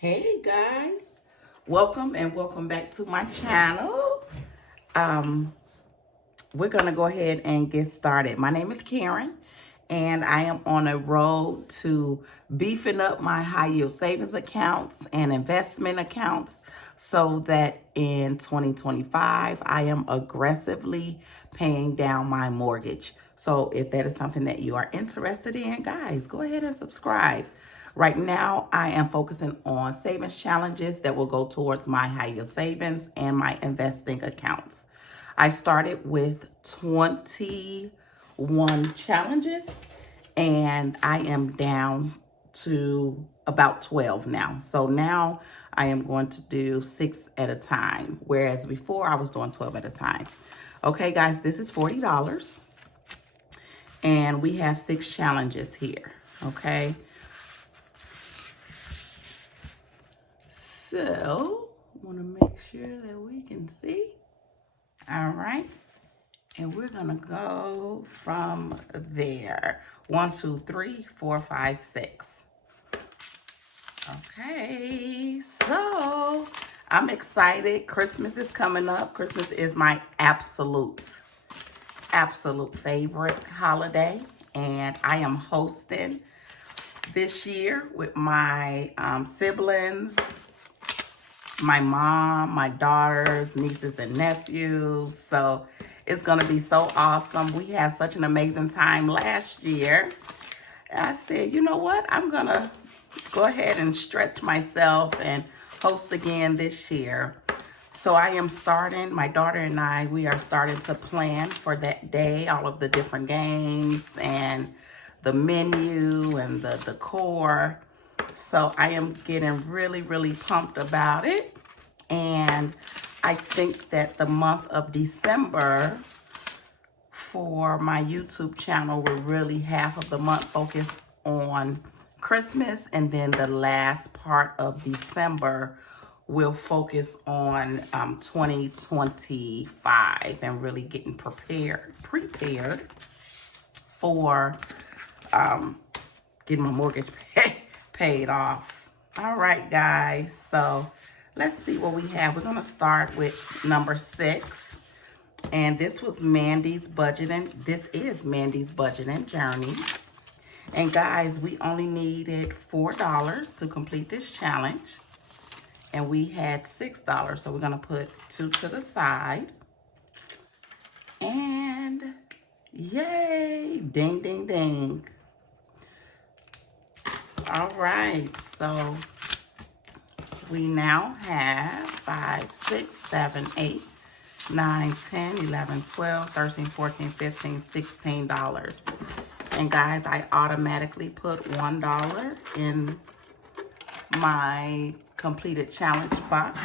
Hey guys, welcome and welcome back to my channel. Um, we're gonna go ahead and get started. My name is Karen and I am on a road to beefing up my high yield savings accounts and investment accounts so that in 2025 I am aggressively paying down my mortgage. So if that is something that you are interested in, guys, go ahead and subscribe. Right now, I am focusing on savings challenges that will go towards my high yield savings and my investing accounts. I started with 21 challenges and I am down to about 12 now. So now I am going to do 6 at a time, whereas before I was doing 12 at a time. Okay, guys, this is $40 and we have 6 challenges here. Okay. So, I want to make sure that we can see. All right. And we're going to go from there. 1, 2, 3, 4, 5, 6. Okay. So, I'm excited. Christmas is coming up. Christmas is my absolute favorite holiday. And I am hosting this year with my siblings, my mom, my daughters, nieces, and nephews. So it's going to be so awesome. We had such an amazing time last year. And I said, you know what? I'm going to go ahead and stretch myself and host again this year. So I am starting, my daughter and I, we are starting to plan for that day, all of the different games and the menu and the decor. So I am getting really pumped about it. And I think that the month of December for my YouTube channel will really half of the month focus on Christmas, and then the last part of December will focus on 2025 and really getting prepared for getting my mortgage paid off. All right, guys. So let's see what we have. We're going to start with number 6. And this was Mandy's budgeting. This is Mandy's budgeting journey. And guys, we only needed $4 to complete this challenge. And we had $6. So we're going to put 2 to the side. And yay! Ding, ding, ding. All right. So we now have 5, 6, 7, 8, 9, 10, 11, 12, 13, 14, 15, $16. And guys, I automatically put $1 in my completed challenge box.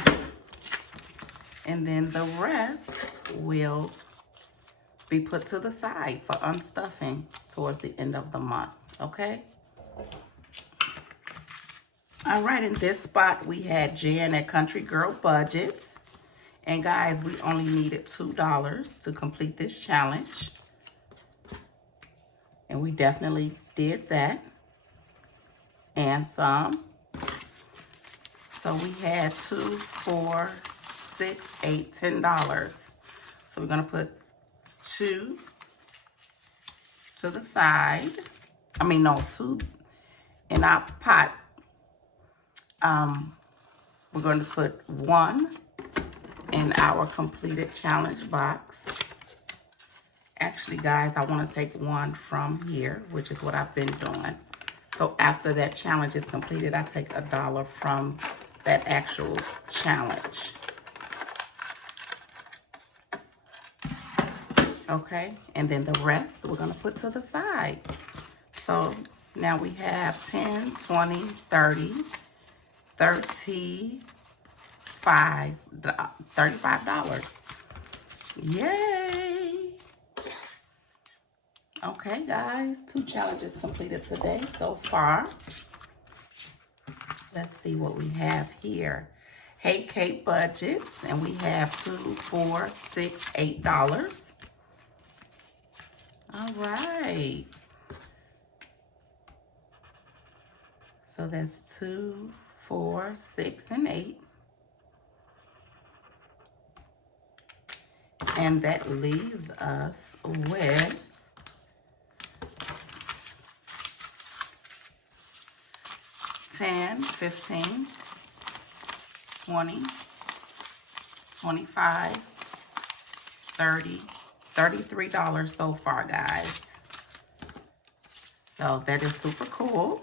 And then the rest will be put to the side for unstuffing towards the end of the month. Okay? All right, in this spot, we had Jan at Country Girl Budgets. And guys, we only needed $2 to complete this challenge. And we definitely did that. And some. So we had 2, 4, 6, 8, $10. So we're gonna put 2 to the side. I mean, no, 2 in our pot. We're going to put 1 in our completed challenge box. Actually, guys, I want to take 1 from here, which is what I've been doing. So after that challenge is completed, I take $1 from that actual challenge. Okay, and then the rest we're going to put to the side. So now we have 10, 20, 30, 35. Yay! Okay, guys, 2 challenges completed today so far. Let's see what we have here. Hey Kate budgets, and we have 2, 4, 6, $8. All right. So that's 2, 4, 6, and 8. And that leaves us with 10, 15, 20, 25, 30, $33 so far, guys. So that is super cool.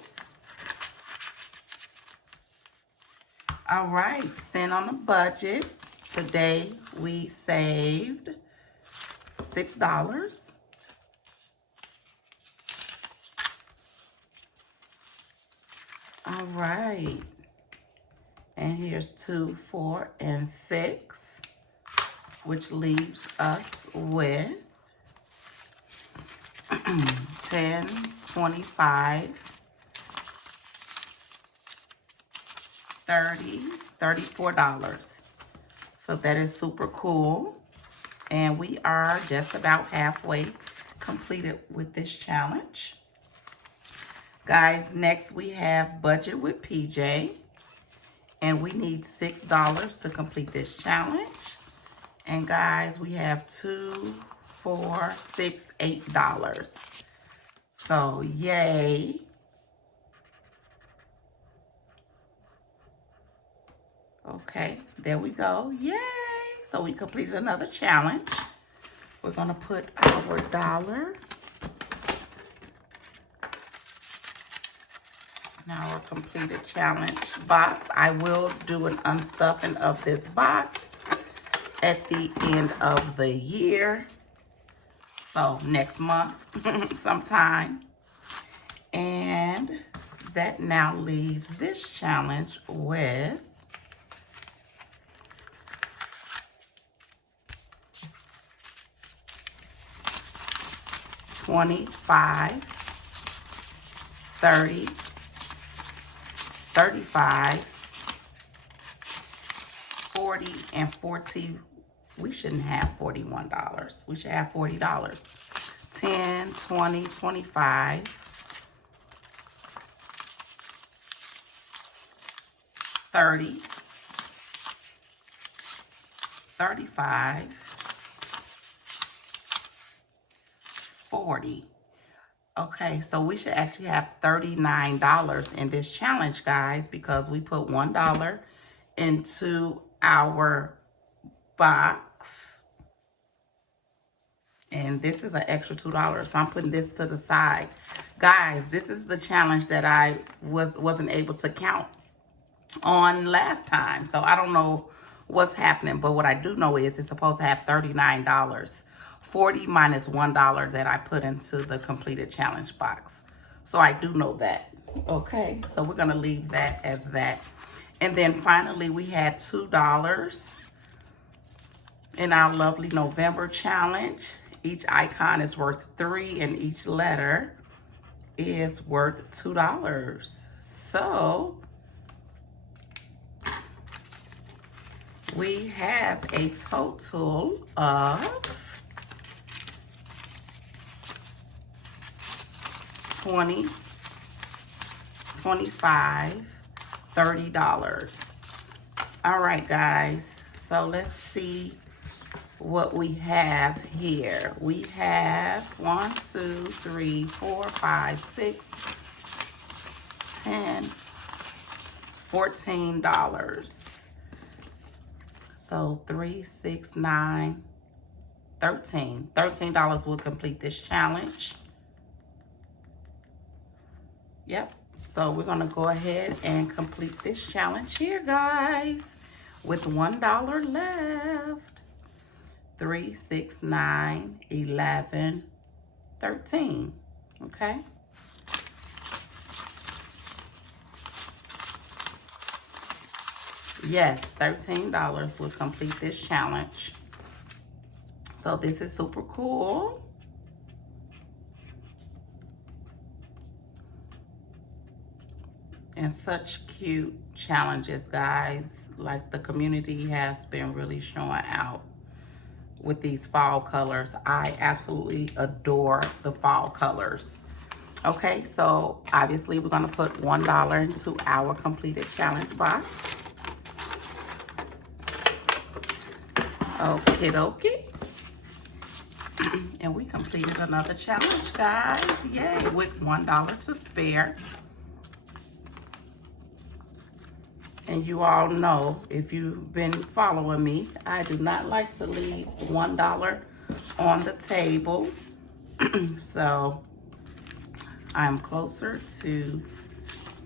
All right, Sin on the Budget. Today we saved $6. All right. And here's 2, 4, and 6, which leaves us with 10, 25, 30, $34. So that is super cool. And we are just about halfway completed with this challenge. Guys, next we have Budget with PJ. And we need $6 to complete this challenge. And guys, we have 2, 4, 6, $8. So yay. Okay, there we go. Yay. So we completed another challenge. We're gonna put our dollar in our completed challenge box. I will do an unstuffing of this box at the end of the year. So next month sometime. And that now leaves this challenge with $25, $30, $35, $40, and $40. We shouldn't have $41. We should have $40. 10, 20, 25, 30, 35, 40. Okay, so we should actually have $39 in this challenge, guys, because we put $1 into our box. And this is an extra $2. So I'm putting this to the side. Guys, this is the challenge that I wasn't able to count on last time. So I don't know what's happening. But what I do know is it's supposed to have $39. 40 minus $1 that I put into the completed challenge box. So I do know that. Okay, so we're going to leave that as that. And then finally we had $2 in our lovely November challenge. Each icon is worth 3 and each letter is worth $2. So we have a total of $20, $25, $30. All right, guys. So let's see what we have here. We have 1, 2, 3, 4, 5, 6, 10, $14. So 3, 6, 9, 13. $13 will complete this challenge. Yep. So we're going to go ahead and complete this challenge here, guys, with $1 left. 3, 6, 9, 11, 13. Okay. Yes, $13 will complete this challenge. So this is super cool. And such cute challenges, guys. Like, the community has been really showing out with these fall colors. I absolutely adore the fall colors. Okay, so obviously we're gonna put $1 into our completed challenge box. Okie dokie. And we completed another challenge, guys. Yay, with $1 to spare. And you all know, if you've been following me, I do not like to leave $1 on the table. So I'm closer to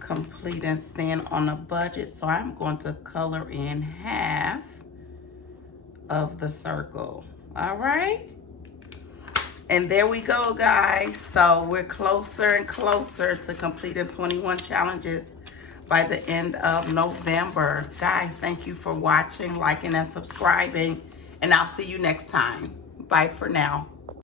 completing staying on a budget. So I'm going to color in half of the circle. All right. And there we go, guys. So we're closer and closer to completing 21 challenges by the end of November. Guys, thank you for watching, liking, and subscribing. And I'll see you next time. Bye for now.